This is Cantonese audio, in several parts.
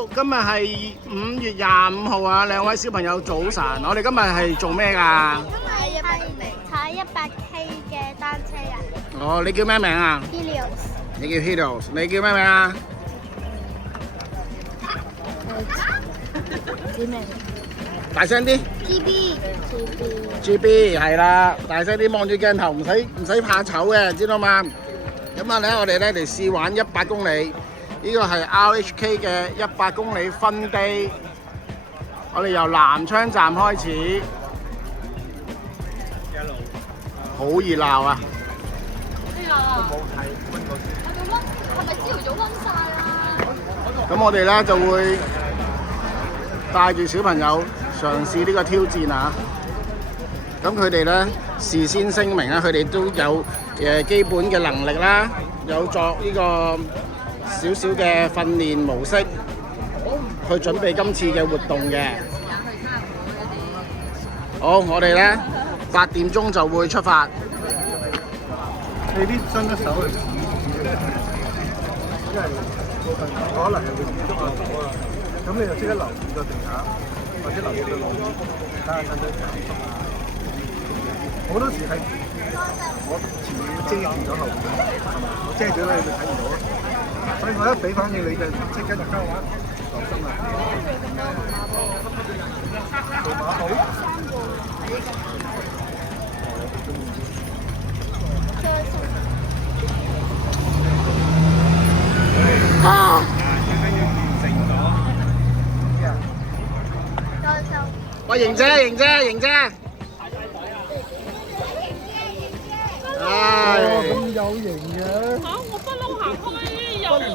好，今日係5月25號啊！兩位小朋友早晨，我哋今日係做咩㗎？踩100K 嘅單車啊哦，你叫咩名啊？ ！Helios，你叫 Helios，你叫咩名啊？知咩大聲啲。GB 係啦，大聲啲望住鏡頭，唔使怕醜嘅，知道嘛？今日咧，我哋咧嚟試玩100公里，呢個係 RHK 嘅100公里分地。我哋由南昌站開始，好熱鬧啊！咩啊？我哋溫係咪朝頭早溫晒啊？咁我哋咧就會帶住小朋友嘗試呢個挑戰啊！咁佢哋咧事先聲明啊，佢哋都有基本嘅能力啦，有作呢個少少嘅訓練模式去準備今次嘅活動嘅。好，我哋咧8點鐘就會出發。你啲伸一手去指，因為可能係會接觸下手啊，咁你就即刻留意個地下，或者留意個路面，睇下伸咗接觸啊。好多時係我前面遮住咗後面，我遮咗咧你就睇唔到，所以我一俾翻你，你就即刻就交話留心啦。做馬好。啊！喂，瑩姐，瑩姐，瑩姐。咁有型嘅。我不嬲行開有性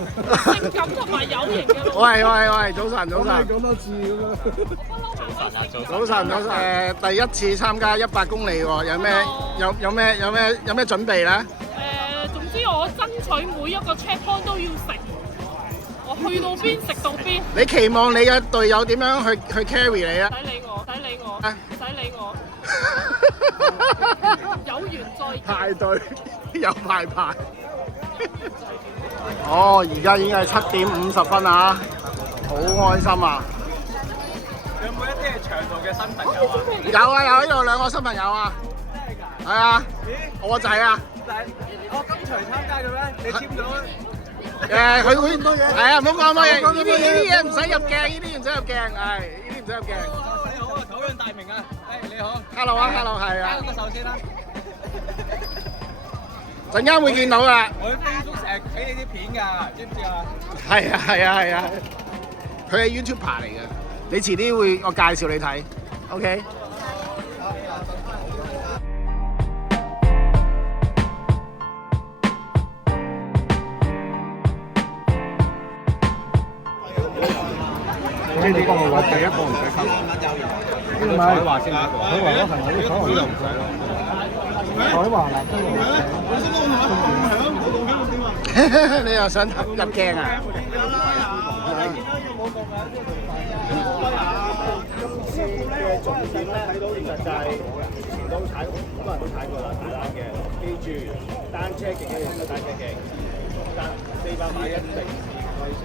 感同埋有型嘅路。喂，早晨。講多次咁樣。早晨，第一次參加100公里喎，有咩準備咧？總之我爭取每一個 checkpoint 都要食，我去到邊食到邊。你期望你嘅隊友點樣去 carry 你啊？使理我。有緣再見。排隊有排。哦，而家已經係7點50分啊，好開心啊！有冇一啲係長途嘅新朋友啊？有呢度2個新朋友啊！真係㗎？係啊，咦？我個仔啊！但係我今場參加嘅咩？你簽咗？佢會係啊，唔好講乜嘢，呢啲嘢唔使入鏡，呢啲唔使入鏡，係呢啲唔使入鏡。你好啊，久仰大名啊！你好。Hello 啊，Hello 係啊。握個手先啦。陣間會見到㗎。我 Facebook 成日睇你啲片㗎，知唔知啊？係啊，佢係 YouTuber 嚟嘅，你遲啲會我介紹你睇 ，OK？即係呢個我第一個唔使溝。呢個彩華先嗰個。彩華嗰係我啲彩華呢度唔使咯。彩華嗱，你又想入鏡啊？今次嘅重點咧，睇到其實就係以前都踩，好多人都踩過啦，大單嘅。記住，單車勁一樣就單車勁，但400碼一定開車。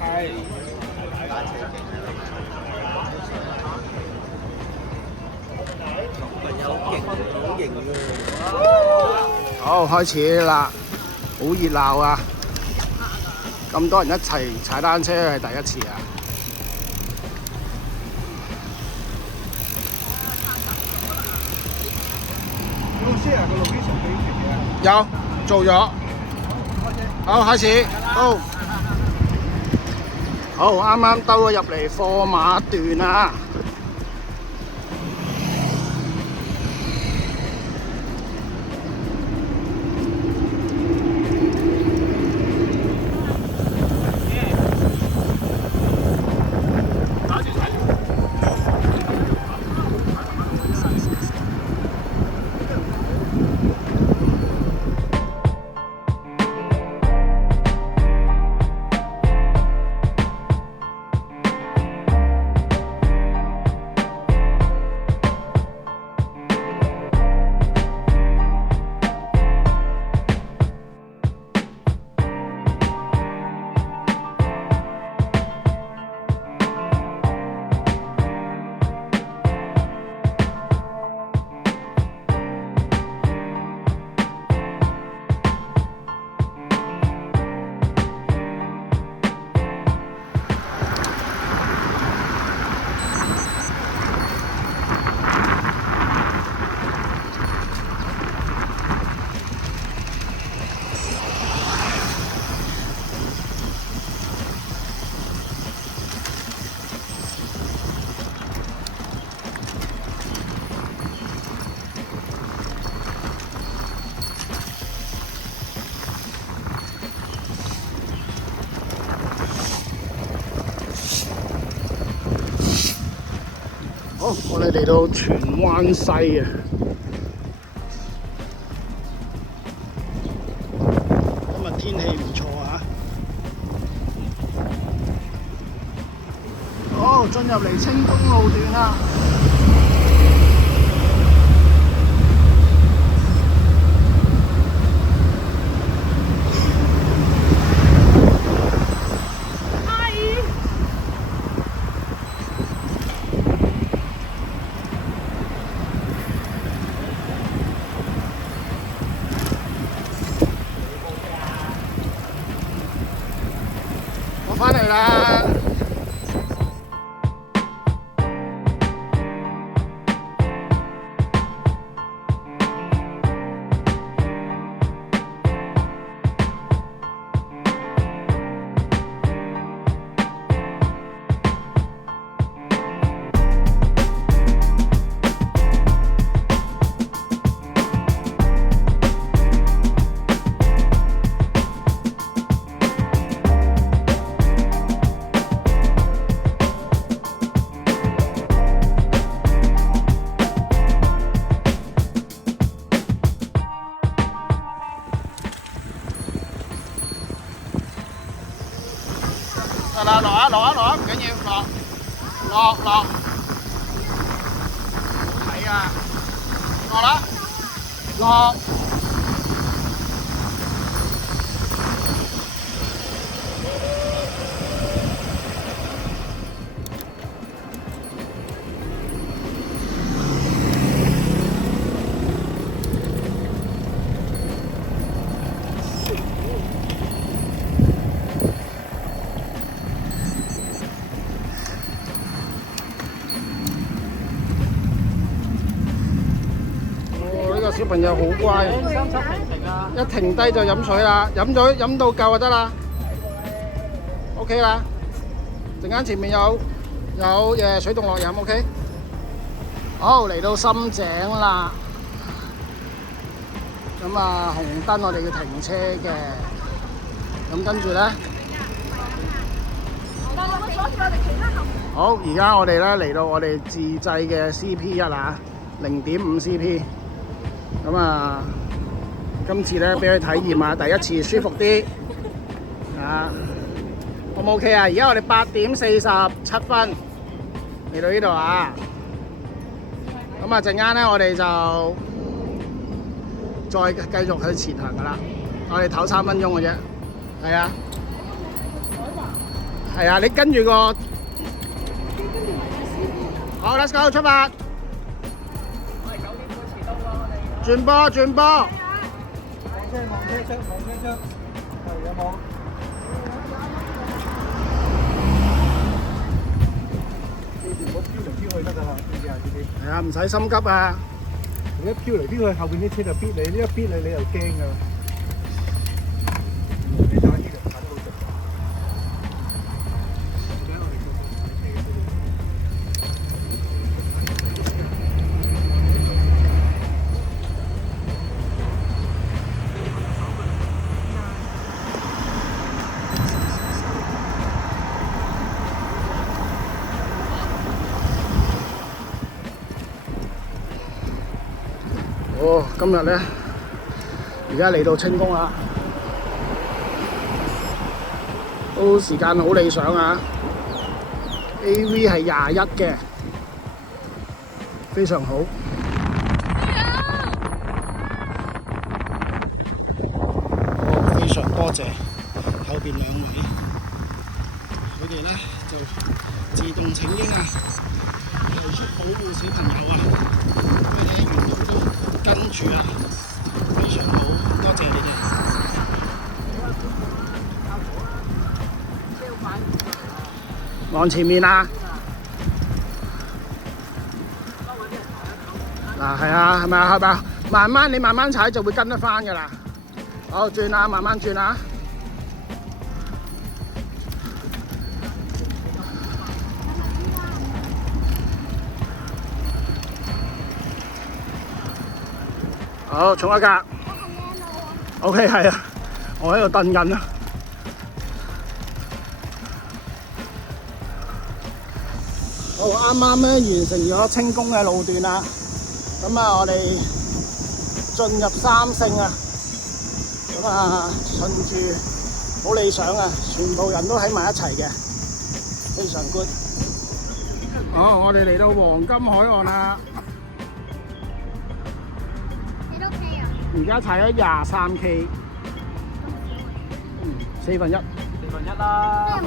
係。單車勁。好，開始啦，好熱鬧啊！咁多人一齊踩單車係第一次啊！老師啊，個 location 俾佢嘅。有做咗，好開始，好，啱啱兜咗入嚟貨馬段啊！好，我哋嚟到荃灣西啊！今日天氣唔錯啊！好，進入嚟青公路段啦。翻嚟啦！得啦，落啊，唔緊要，落，睇啊，落啦，落。小朋友好乖，一停低就飲水啦，飲到夠就得啦。OK 啦，陣間前面有水凍落飲 ，OK。好，嚟到深井啦，咁啊紅燈我哋要停車嘅，咁跟住咧，好，而家我哋咧嚟到我哋自製嘅 CP1啊，0.5 CP。咁啊，今次咧俾佢體驗下，第一次舒服啲啊 ，O 唔 OK 啊？而家我哋8點47分嚟到呢度啊，咁啊陣間咧我哋就再繼續去前行噶啦，我哋唞3分鐘嘅啫，係啊，係啊，你跟住個，好 ，Let's go 出發。轉波，望車出，係有冇？記住唔好飄嚟飄去得㗎啦，知唔知啊？呢啲係啊，唔使心急啊！你一飄嚟飄去，後邊啲車就逼你，呢一逼你又驚㗎。你打呢個打得好直。哦，今日咧，而家嚟到清宮啦，都時間好理想啊 ！AV 係21嘅，非常好。哦，非常多謝後邊2位，佢哋咧就自動請纓啊，提出保護小朋友啊，佢哋沿途都跟住啊，非常好，多謝你哋。望前面啊！嗱，係啊，係咪啊？係咪啊？你慢慢踩就會跟得翻㗎啦。好，轉啊，慢慢轉啊！好，重一格。OK， 係啊，我喺度蹬緊啊。好，啱啱咧完成咗清宮嘅路段啦，咁啊我哋進入三聖啊，咁啊順住好理想啊，全部人都喺埋一齊嘅，非常 good。好，我哋嚟到黃金海岸啦，幾多 K 啊？而家踩咗23 K， 4分一啦，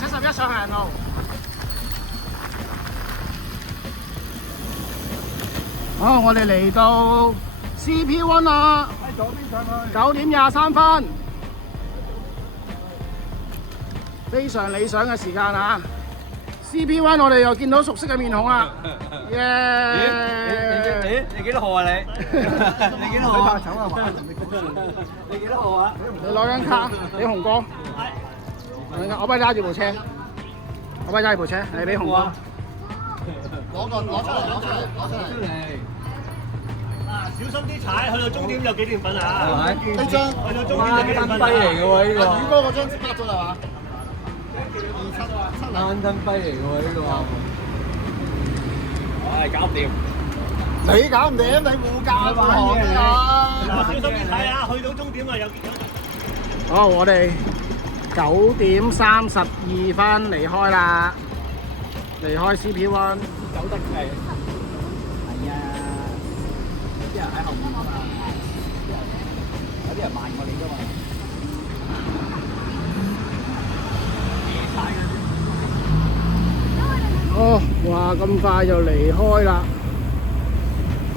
全71上行路。好，我哋嚟到 CP1 啦，喺左邊上去。 9點23分，非常理想嘅時間啊 ！CP1 我哋又見到熟悉嘅面孔啦，耶！你幾多號啊你？你幾多號啊？醜啊嘛！你幾多號啊？你攞張卡俾紅哥，我幫你揸住部車，我幫你揸住部車，你俾紅哥。攞出嚟。小心啲踩，去到終點有幾點分啊？呢張去到終點有幾點分低嚟嘅喎呢個。宇哥嗰張拍咗啦嘛？單身低嚟嘅喎呢個。唉，搞唔掂。你搞唔掂，你護駕護航㗎啦。小心啲踩啊！去到終點啊有。好，我哋9點32分離開啦，離開 CP1。走得係。係啊，啲人喺後面啊嘛，有啲人慢過你㗎嘛。哦，哇！咁快就離開啦，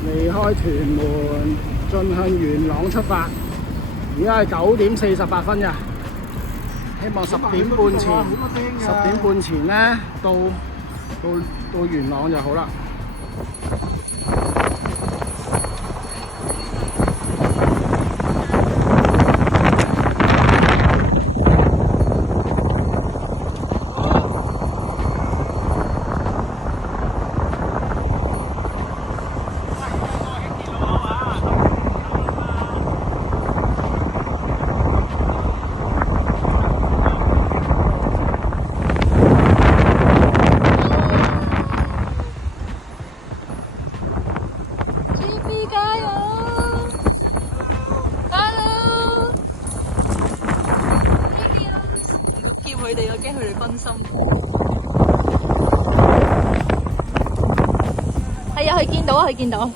離開屯門，進向元朗出發。而家係9點48分㗎，希望10點半前咧到元朗就好啦。佢哋，我驚佢哋分心。係啊，佢見到啊，佢見到。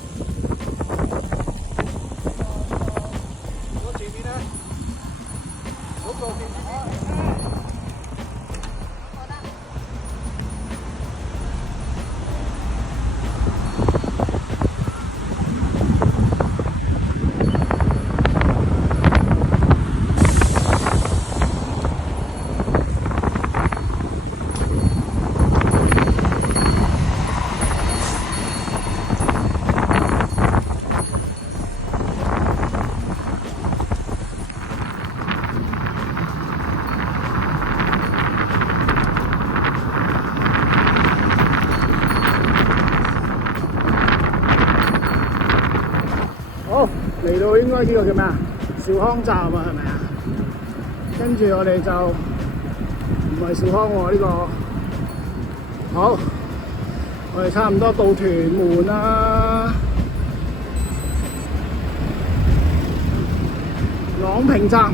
好，嚟到應該呢個叫咩啊？兆康站啊，係咪啊？跟住我哋就唔係兆康喎，呢個好，我哋差唔多到屯門啦，朗屏站。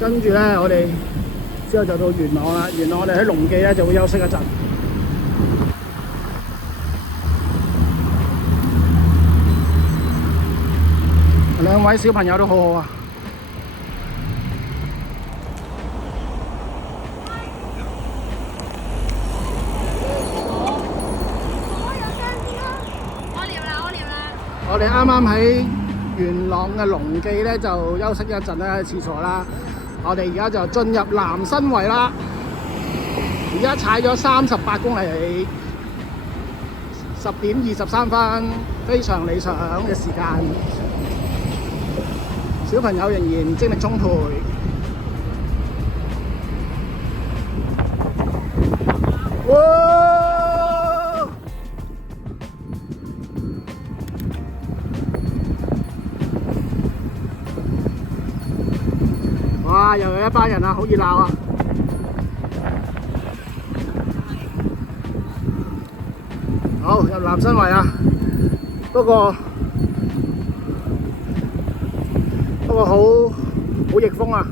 跟住咧，我哋之後就到元朗啦。元朗我哋喺龍記咧就會休息一陣。兩位小朋友都好好啊！我哋啱啱喺元朗嘅龍記咧就休息一陣啦，喺廁所啦。我哋而家就進入南新圍啦。而家踩咗38公里，10點23分，非常理想嘅時間。小朋友仍然精力充沛。哇！哇！又有一班人啊，好熱鬧啊！好，入南新圍啊！不過好逆風啊！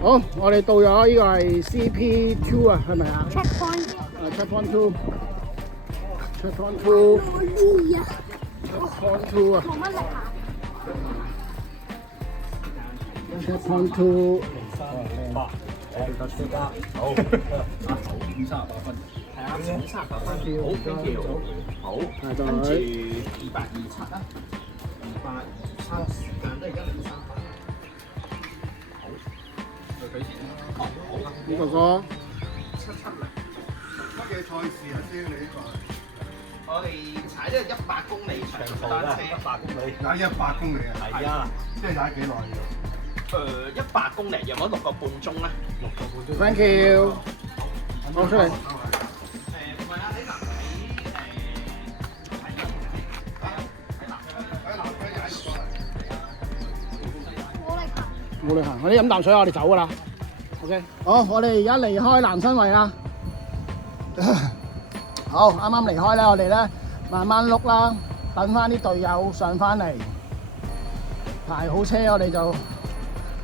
好，我哋到咗呢個係 CP2 啊，係咪啊 ？Checkpoint two，Checkpoint two 啊！Checkpoint two，好，38分，係啊，38分，好，thank you，好，跟住227啦，227時間都係1:38。呢個歌770，乜嘢賽事啊先？你呢個？我哋踩咗100公里長途單車，100公里。踩100公里啊？係啊，即係踩幾耐100公里，有冇6個半鐘咧？6個半鐘。 ，thank you。攞出嚟。唔係啊，你男仔冇旅行，我哋飲啖水，我哋走噶啦。OK， 好，我哋而家離開南新圍啦。好，啱啱離開咧，我哋咧慢慢碌啦，等翻啲隊友上翻嚟，排好車，我哋就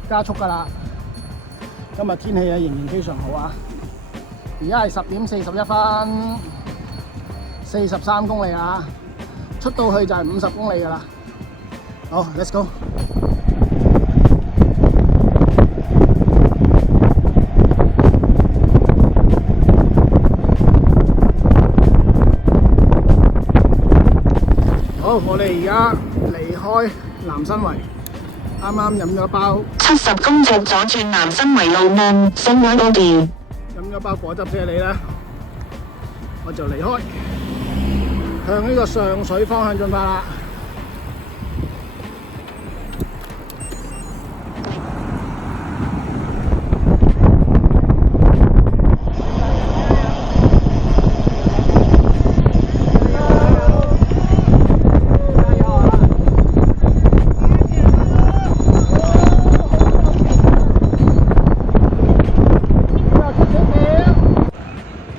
加速噶啦。今日天氣咧仍然非常好啊！而家係10點41分，43公里啊，出到去就係50公里噶啦。好 ，Let's go。好，我哋而家離開南新圍，啱啱飲咗包70公尺左轉南新圍路面，新灣嗰邊。飲咗包果汁啫喱咧，我就離開，向呢個上水方向進發啦。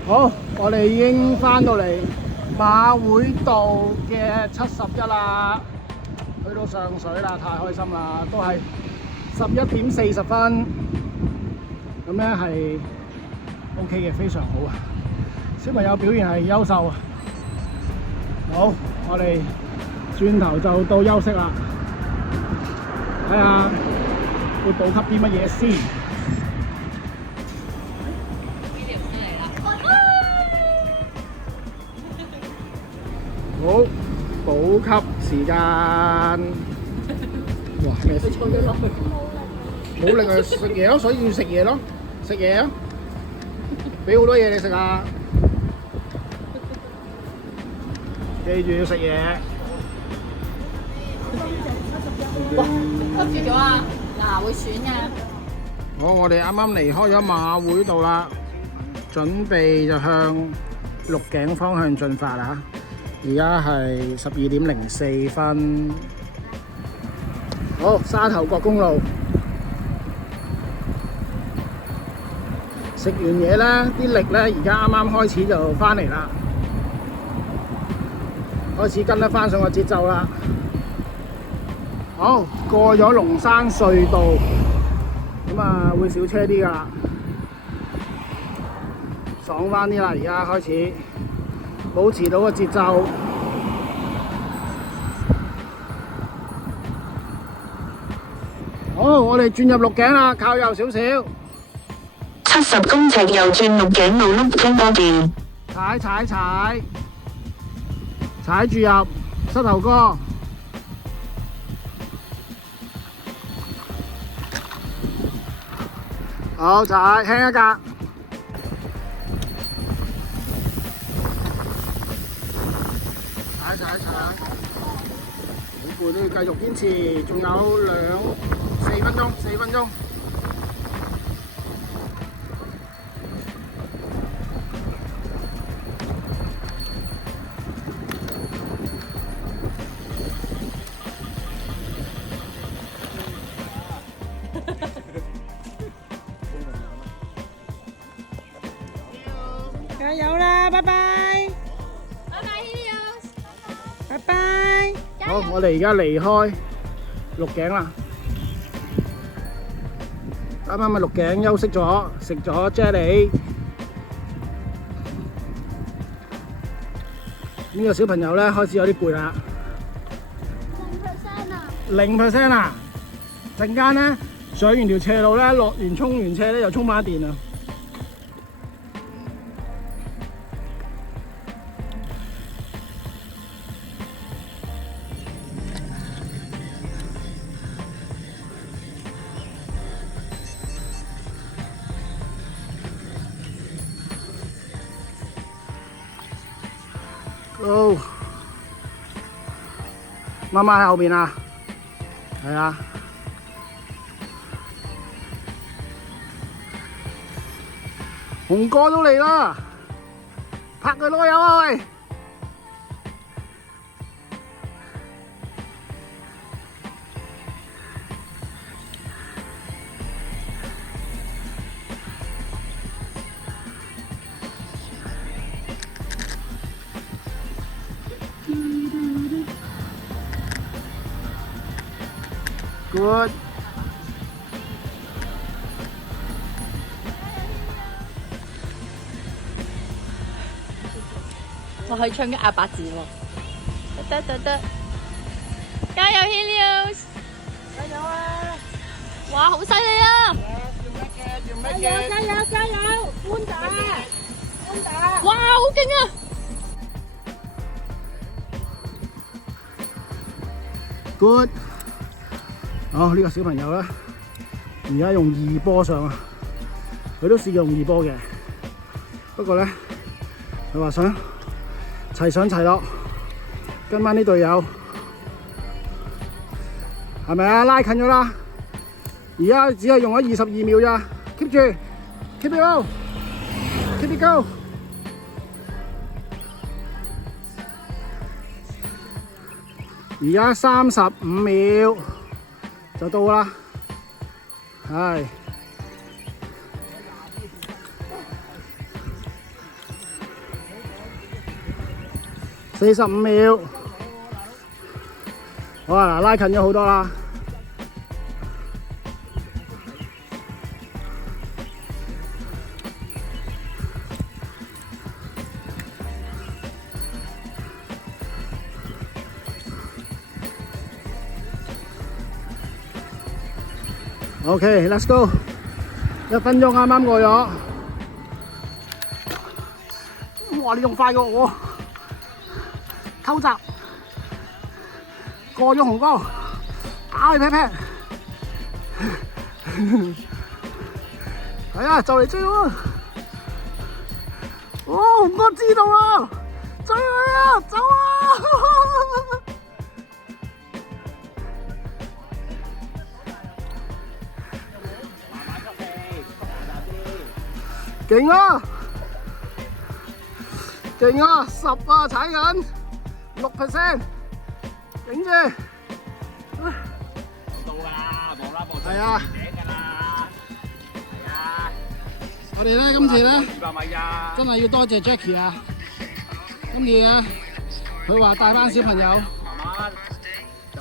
好，我哋已經翻到嚟馬會道嘅71啦，去到上水啦，太開心啦，都係11點40分，咁咧係 OK 嘅，非常好啊！小朋友表現係優秀啊！好，我哋轉頭就到休息啦，睇下會補給啲乜嘢先。好，補給時間。哇！咩事？冇力去食嘢咯，所以要食嘢咯，食嘢啊！俾好多嘢你食啊！記住要食嘢。哇！吸住咗啊！嗱，會損㗎。好，我哋啱啱離開咗馬會道啦，準備就向鹿頸方向進發啦。而家係12點04分。好，沙頭角公路。食完嘢咧，啲力咧而家啱啱開始就翻嚟啦，開始跟得翻上個節奏啦。好，過咗龍山隧道，咁啊會少車啲㗎啦，爽翻啲啦，而家開始。保持到個節奏。好，我哋轉入鹿頸啦，靠右少少。70公尺右轉鹿頸路碌經嗰邊。踩住入膝頭哥。好，踩輕一格。踩，好攰都要繼續堅持，仲有4分鐘，4分鐘。加油啦！拜拜。拜拜 Helios。拜拜。好，我哋而家離開鹿頸啦。啱啱喺鹿頸休息咗，食咗 jelly。呢個小朋友咧開始有啲攰啦。0% 啊！陣間咧上完條斜路咧，落完衝完車咧又充翻電啊！哦，媽媽喺後邊啊，係啊，紅哥都嚟啦，拍佢籮柚啊喂！Good。我可以唱嘅阿伯字喎，得，加油 Helios！加油啊！哇，好犀利啊！加油！寬打！哇，好勁啊！Good。好，呢個小朋友咧，而家用2波上啊，佢都試過用2波嘅，不過咧，佢話想齊上齊落，跟翻啲隊友，係咪啊？拉近咗啦，而家只係用咗22秒咋 ，keep 住 ，keep it go，keep it go。而家35秒就到啦，係。45秒，好啊，嗱，拉近咗好多啦。OK，let's go。1分鐘啱啱過咗。哇！你仲快過我。偷襲，過咗紅哥，打你 pat pat，係啊，就嚟追咯！哦，紅哥知道啦，追佢啊，走啊！勁啊！勁啊！10啊，踩緊。6%，頂住！到㗎啦，望啦望。係啊。頂㗎啦。係啊。我哋咧今次咧，200米啊！真係要多謝 Jackie 啊！今次啊，佢話帶班小朋友，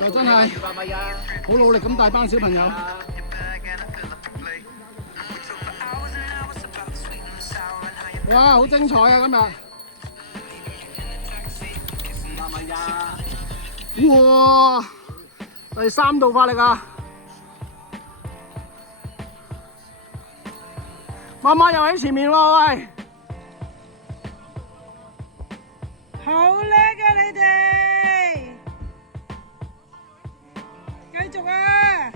就真係好努力咁帶班小朋友。哇！好精彩啊！今日。哇！第3度發力啊！媽媽又喺前面喎，喂！好叻啊你哋！繼續啊！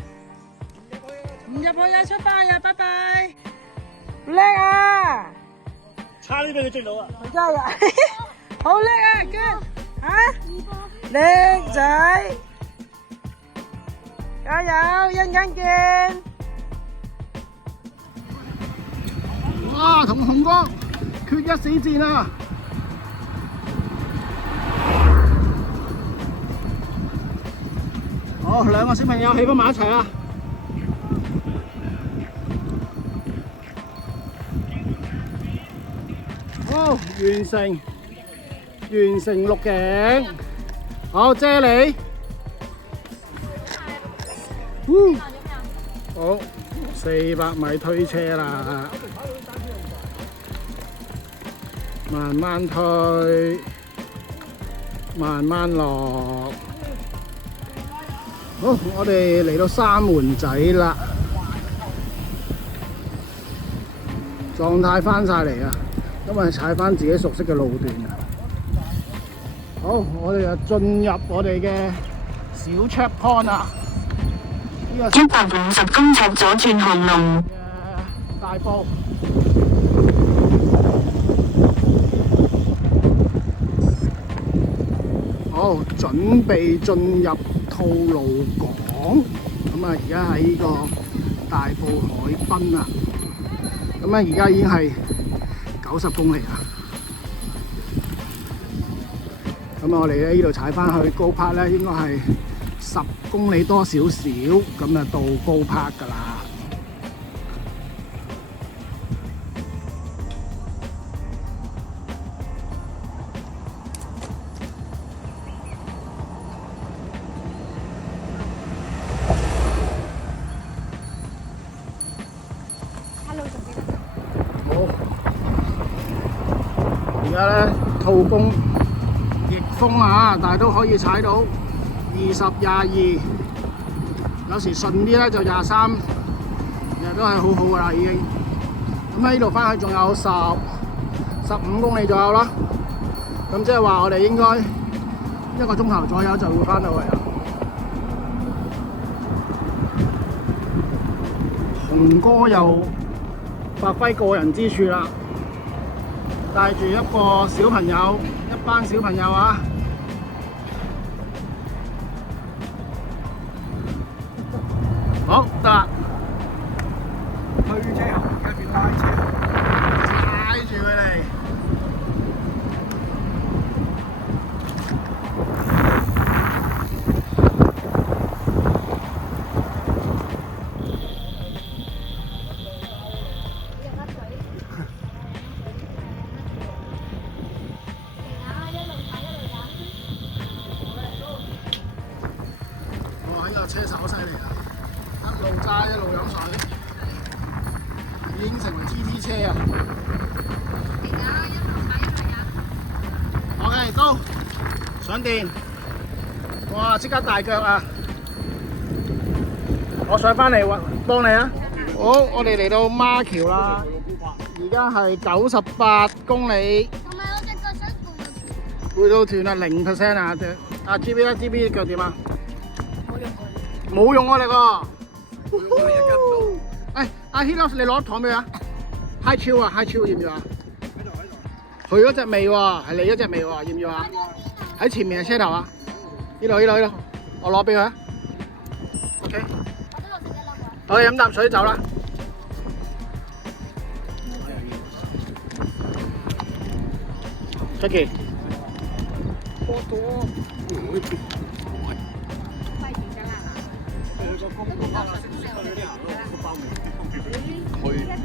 唔入去啊，出發啊，拜拜！叻啊！差啲俾佢追到啊！真係啊！好叻啊，good！嚇？叻仔，加油，一陣間見！哇，同紅哥決一死戰啊！好，2個小朋友起返埋一齊啦！好，完成錄影。好，謝你。好，400米推車啦，慢慢推，慢慢落。好，我哋嚟到三門仔啦，狀態翻晒嚟啊！因為踩翻自己熟悉嘅路段啊。好，我哋就進入我哋嘅小 checkpoint 啦。150公尺左轉紅龍。大埔。好，準備進入吐露港。咁啊，而家喺呢個大埔海濱啊。咁啊，而家已經係90公里啦。咁我哋咧呢度踩翻去高柏咧，應該係10公里多少少，咁就到高柏㗎啦。好，而家咧吐公逆風啊，但係都可以踩到20、22，有時順啲咧就23，其實都係好好噶啦已經。咁喺呢度翻去仲有15公里左右啦。咁即係話我哋應該1個鐘頭左右就會翻到去啦。雄哥又發揮個人之處啦，帶住一個小朋友，一班小朋友啊！好得啦，推車後而家變拉車，踩住佢哋。車手好犀利啊！一路揸一路飲水，已經成為 GT 車啊！OK， 高上電，哇！即刻大腳啊！我上翻嚟幫你啊！好，我哋嚟到孖橋啦，而家係98公里。同埋我隻腳想攰到斷啊，0% 啊！阿 GB 咧 ，GB 腳點啊？冇用我哋個。誒，阿 Hilos 你攞糖未啊 ？High 超啊 ，High 超要唔要啊？喺度。佢嗰隻味喎，係你嗰隻味喎，要唔要啊？喺前面嘅車頭啊！呢度，我攞俾佢啊。OK。我哋飲啖水走啦。Jackie。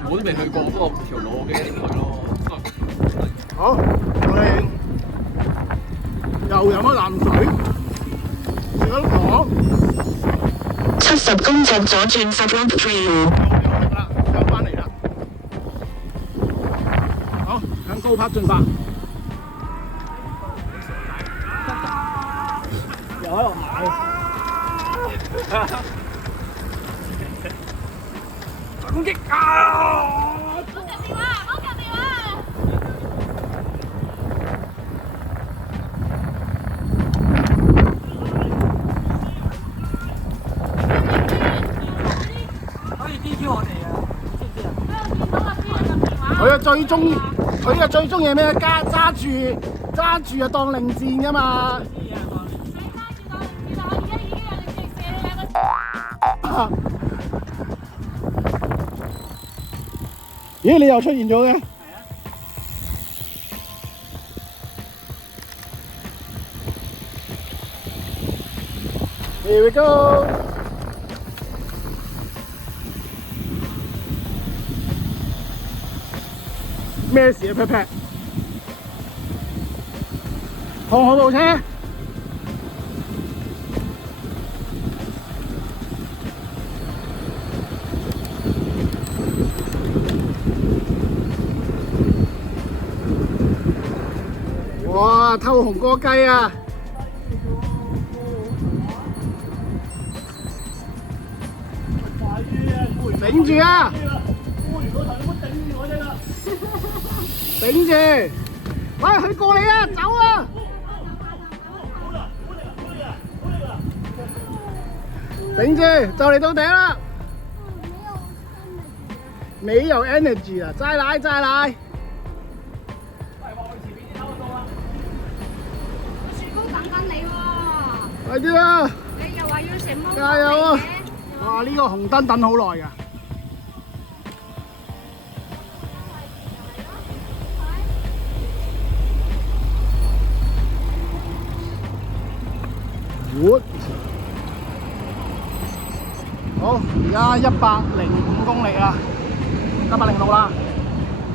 我都未去過，不過條路我記得點去咯。好，我哋又飲一啖水，食咗糖。70公尺左轉16 trail。又翻嚟啦。好，向高柏進發。又喺度買。攻擊啊！冇夾電話，冇夾電話。可以 DQ 我哋啊！佢啊最中意，佢啊最中意咩？揸住啊當令箭噶嘛。咦，你又出現咗嘅？係啊。Here we go。咩事啊，Pat Pat？放好部車。哇！偷紅歌雞啊！頂住啊！頂住！喂，佢過嚟啊！走啊！頂住，就嚟到頂啦！沒有 energy 啦，再來再來！雪糕等緊你喎！快啲啊！你又話要食芒果加油啊！嘅哇！呢個紅燈等好耐㗎。好，而家105公里啦，106啦，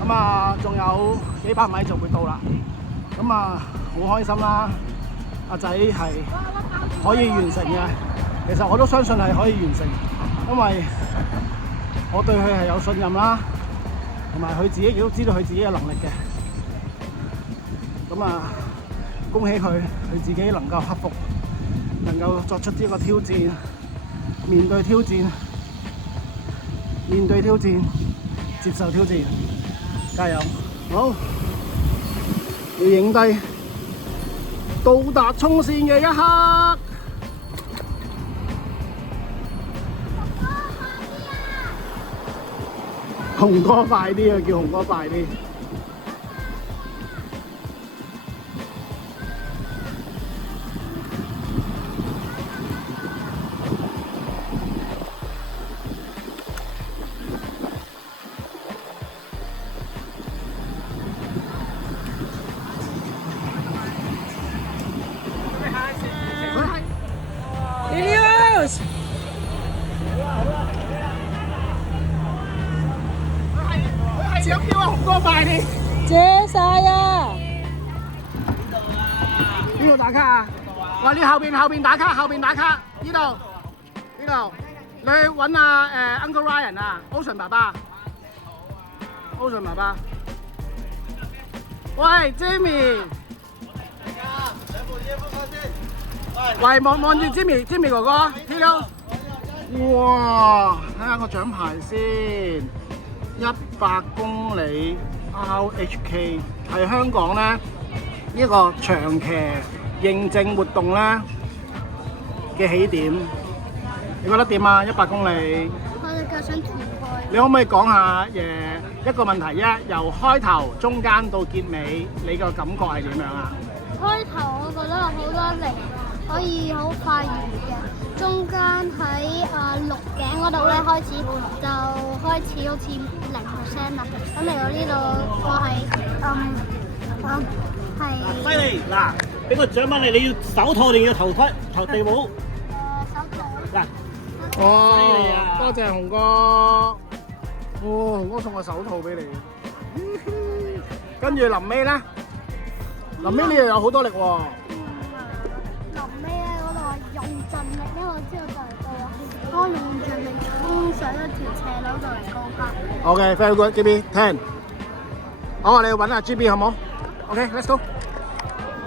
咁啊，仲有幾百米就會到啦，咁啊，好開心啦！阿仔係可以完成嘅，其實我都相信係可以完成，因為我對佢係有信任啦，同埋佢自己亦都知道佢自己嘅能力嘅，咁啊，恭喜佢，佢自己能夠克服。能夠作出呢個挑戰，面對挑戰，接受挑戰，加油！好，要影低到達衝線嘅一刻。紅哥快啲啊！叫紅哥快啲。想叫阿紅哥快啲，謝晒啊！邊度打卡啊？哇！你後邊打卡，呢度，你去揾阿Uncle Ryan 啊 ，Ocean 爸爸。喂 ，Jimmy。喂，望住 Jimmy 哥哥，睇到。哇！睇下個獎牌先。100公里 RHK 係香港咧呢個長騎認證活動咧嘅起點，你覺得點啊？100公里，我哋腳想斷開。你可唔可以講下一個問題啫？由開頭、中間到結尾，你個感覺係點樣啊？開頭我覺得好多力，可以好快完嘅。中間喺鹿頸嗰度咧開始就開始好似0%啦。咁嚟到呢度我係犀利嗱，俾個獎品你，你要手套定要頭盔、頭地帽？手套。嗱，哇！多謝紅哥，紅哥送個手套俾你。跟住臨尾咧，臨尾你又有好多力喎。臨尾咧嗰度係用盡力，因為我知道就嚟到啦。我用盡力衝上一條斜路就嚟高架。OK，very good，GB 10。好，我哋去揾下 GB 好冇 ？OK，let's go。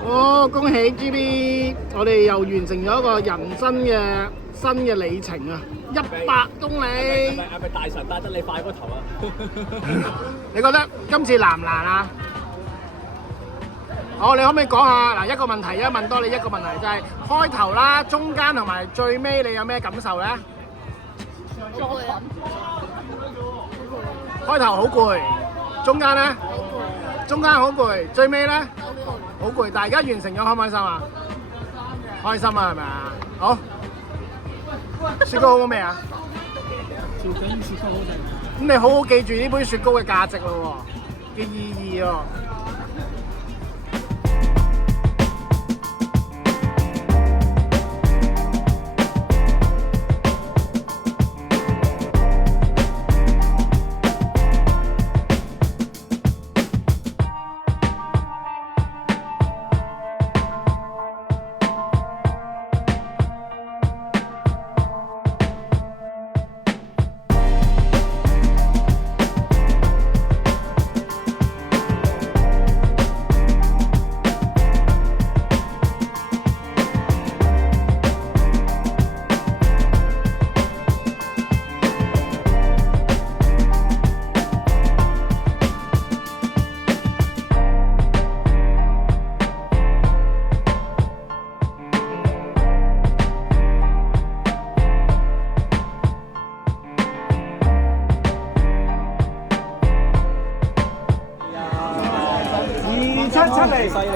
哦，恭喜 GB， 我哋又完成咗一個人生嘅新嘅里程啊！100公里。係咪大神帶得你快過頭啊？你覺得今次難唔難啊？好，你可唔可以講下嗱一個問題啊？問多你一個問題，就係開頭啦、中間同埋最尾，你有咩感受咧？好攰啊！開頭好攰，中間咧？好攰。中間好攰，最尾咧？好攰。好攰，大家完成咗開唔開心啊？開心啊，係咪啊？好，雪糕好唔好味啊？條緊雪糕好食。咁你好好記住呢杯雪糕嘅價值咯喎，嘅意義喎。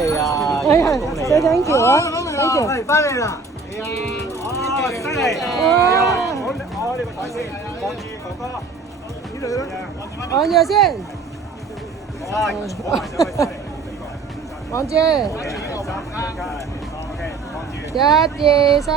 利啊！哎呀，水井橋啊，thank you。係翻嚟啦！係啊！哦，犀利！哇！我呢個台先，望住哥哥呢度啦。望住先，望住，一二三。